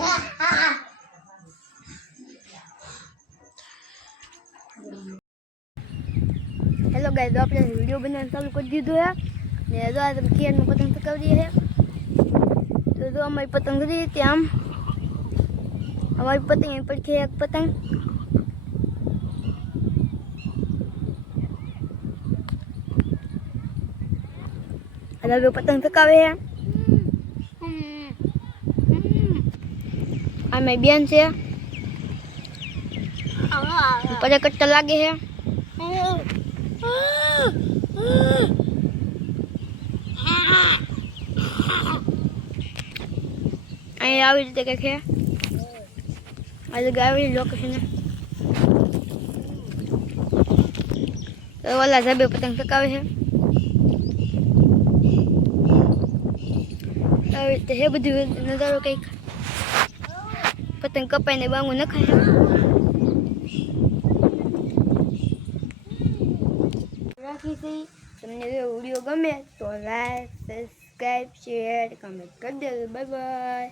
Hello guys, तो आपने video बनाना चालू कर दी है ने जो आज हम केन में पतंग चकावी है। तो जो हमारी पतंग रही थी, हम हमारी पतंग पर खे एक पतंग अलग पतंग चकावे है। आ मेरी बेन से ऊपर कट्टा लागे है। અહીં આવી રીતે કંઈક છે આ જગ્યા આવી લોકેશન ઓલા સાહેબે પતંગ ચકાવે છે આવી રીતે હે બધું નજારો કંઈક પતંગ કપાઈને બાંગું નખાય છે રાખી છે। તમને જો વિડીયો ગમે તો લાઈક સબસ્ક્રાઈબ શેર કમેન્ટ કરી દેજો। Bye bye.